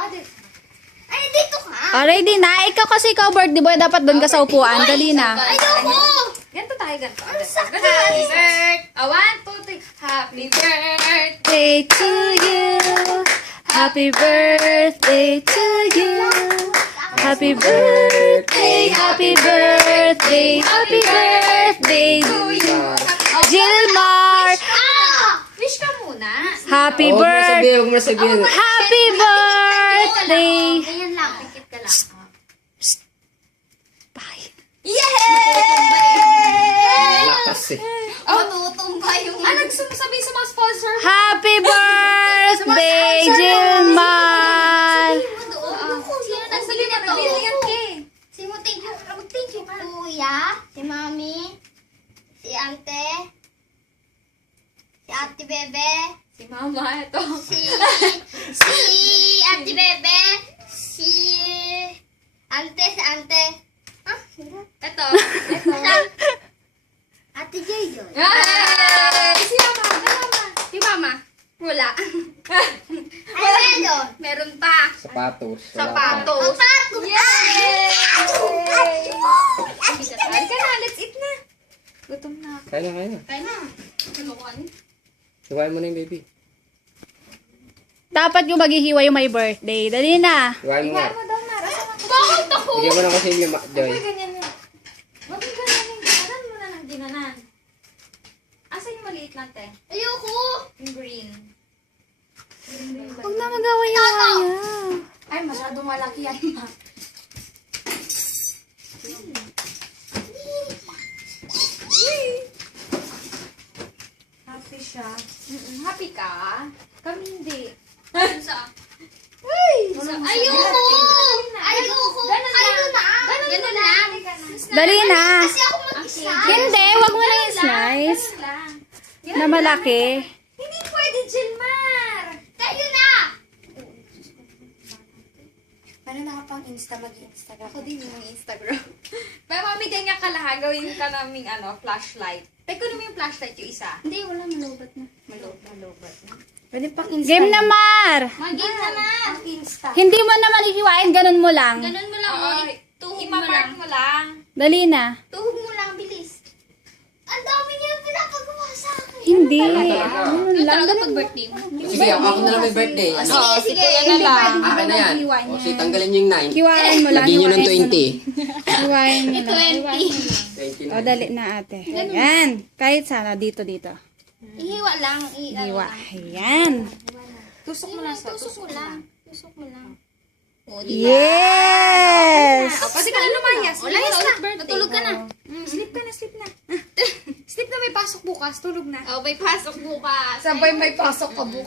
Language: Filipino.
Ay, dito ka. Ready na. Ikaw kasi ikaw birthday boy. Dapat doon ka sa upuan. Dali na. Ayoko. Ganito tayo, ganito. sakit. Happy birthday. 1, 2, 3. Happy birthday. Birthday to you. Happy birthday to you. Happy birthday, happy birthday, happy birthday to you. Jilmar, Wish ka muna. happy Huwag mo na birthday. sabihin, huwag mo na sabihin. Happy birthday. Ganyan lang. Pikit ka lang. Bye. Lakas eh. Matutumba yung... Nagsumasabi sa mga sponsor. Happy birthday, Jilmar. Sino nagbili na to? Sino thank you? Thank you, Kuya, si Mami, si Ante, si Ate Bebe, Si Mama, ito. si Ate Bebe, si Ante. Ah, sino? Ito. Ate Joy. Yay! Si Mama. Si Mama. Wala. Ay, meron. Meron pa. Sapatos. Sapatos. Papato. Yay! Ate Halika na, let's eat na. Gutom na ako. Kaya na. Kaya na. Ano? Hiwain mo na yung baby. Dapat yung maghihiwa yung may birthday. Dali na. Hiwain mo nga. Ano daw na? Bakit ako? Bigyan mo na kasi yung Joy. Uy, ganyan na. Huwag yung ganyan yung ginanan mo na ng ginanan. Asan yung maliit lang, te? Ayoko. Yung green. Huwag na mag-away-away. Ay, masyadong malaki yan. Happy siya. Happy ka? Kami hindi. Ayoko. Ayoko. Ayun na. Ganun lang. Dali na. Kasi ako mag-isa. Hindi, wag mo lang i-slice. lang. Na malaki. Hindi pwede, Jilmar! Kayo na. Paano nakapang Insta, mag-Instagram? Ako din yung Instagram. Pero mamigay nga ka lahat, gawin ka naming flashlight. Teko naman yung flashlight yung isa. Hindi, wala. Malubat na. Malobat na. Pwede pang game na, Mar. Mag-game naman. Ang Insta. Hindi mo naman ihiwain, ganun mo lang. Ganun mo lang. Oy. Tuhog mo Ipapart lang. mo lang. Dali na. Tuhog mo lang. Bilis. Ang dami niya pinapagawa sa akin. Hindi. talaga? Ganun lang. pag-birthday mo? Sige, ako na lang may birthday. Ano? Sige. Yan na lang. Akin na yan. O, sige, tanggalin niyo yung 9. Hiwain mo lang. Lagyan niyo ng hiwain mo 20. lang. Hiwain mo lang. 20. 20 O, dali na, ate. Ayan. Kahit sana, dito. Ihiwa lang. Hiwa. Ayan. Tusok mo lang sa Tusok mo lang. Tusok mo lang. Yes! Pwede ka na lumayas. Layas na. Natulog ka na. Sleep ka na, sleep na. Sleep na, may pasok bukas. Tulog na. Oh, may pasok bukas. Sabay may pasok ka bukas.